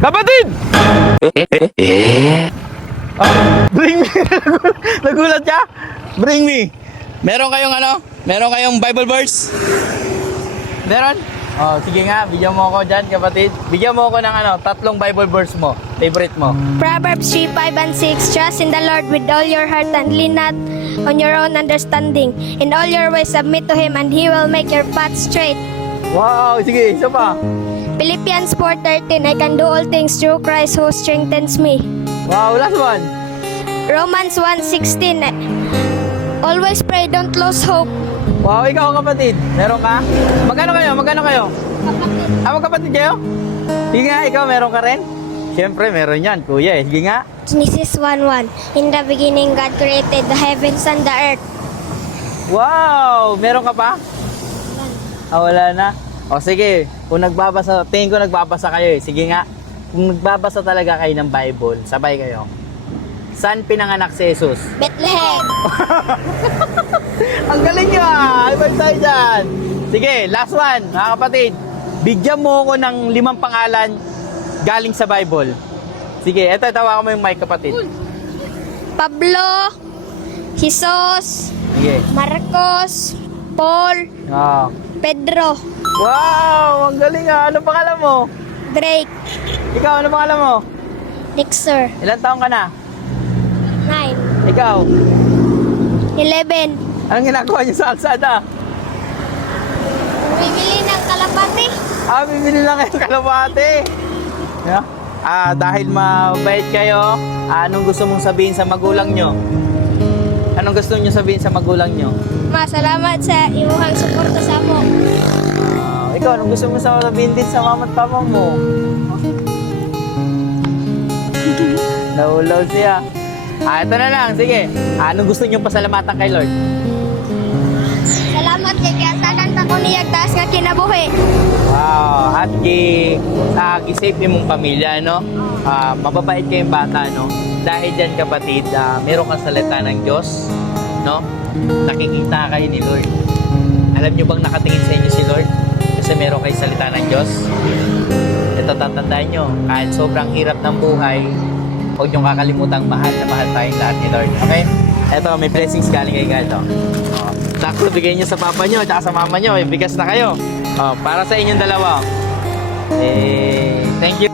Kapatid! Bring me. Nagulat ka? Bring me. Meron kayong ano? Meron kayong Bible verse? Meron? Oh, sige nga, bigyan mo ako dyan, kapatid. Bigyan mo ako ng ano, 3 Bible verse mo. Favorite mo. Proverbs 3, 5, and 6. Trust in the Lord with all your heart and lean not on your own understanding. In all your ways submit to Him and He will make your path straight. Wow, sige, isa pa. Philippians 4:13. I can do all things through Christ who strengthens me. Wow, last one. Romans 1:16. Always pray, don't lose hope. Wow, ikaw kapatid. Meron ka? Magkano kayo? Magkano kayo? Ah, magkapatid kayo? Sige nga, ikaw meron ka rin? Siyempre, meron yan, kuya eh. Sige nga. Genesis 1:1. In the beginning God created the heavens and the earth. Wow! Meron ka pa? Ah, wala na. O sige, kung nagbabasa, tingin ko nagbabasa kayo eh. Sige nga, kung nagbabasa talaga kayo ng Bible, sabay kayo. Saan pinanganak si Jesus? Bethlehem. Ang galing nyo ah! Ibig tayo dyan. Sige, last one, mga kapatid. Bigyan mo ko ng 5 pangalan galing sa Bible. Sige, eto, tawakan mo yung mic, kapatid. Pablo, Jesus, Sige. Marcos, Paul, Oh. Pedro, Wow! Ang galing ah! Ano pangalan mo? Drake, Ikaw, ano pangalan mo? Dexter. Ilan taong ka na? 9, Ikaw? 11. Anong ginagawa niyo sa kalsada? Bibili ng kalapati. Ah, bibili lang kayo kalapate. Yeah. Ah, dahil mabait kayo, anong gusto mong sabihin sa magulang nyo? Anong gusto nyo sabihin sa magulang nyo? Ma, salamat sa imuhang suporta sa mo. Ah, ikaw, anong gusto mo sabihin din sa mama at papa mo? Naulaw siya. Ah, ito na lang, sige. Anong gusto nyo pasalamatan kay Lord? Salamat kay kasanan ta ko niyag taas nga kinabuhi. Wow, at gisave mong pamilya, no? Mababait kayong bata, no? Dahil dyan, kapatid, meron kang salita ng Diyos, no? Nakikita kayo ni Lord. Alam nyo bang nakatingin sa inyo si Lord? Kasi meron kayong salita ng Diyos. Ito, tatandaan nyo, kahit sobrang hirap ng buhay, huwag nyo kakalimutang mahal na mahal tayong lahat ni Lord. Okay? Ito, may blessings galing kay God, oh. Sakto, bigay nyo sa papa nyo at sa mama nyo. May bigas na kayo. Oh, para sa inyong dalawa. Thank you.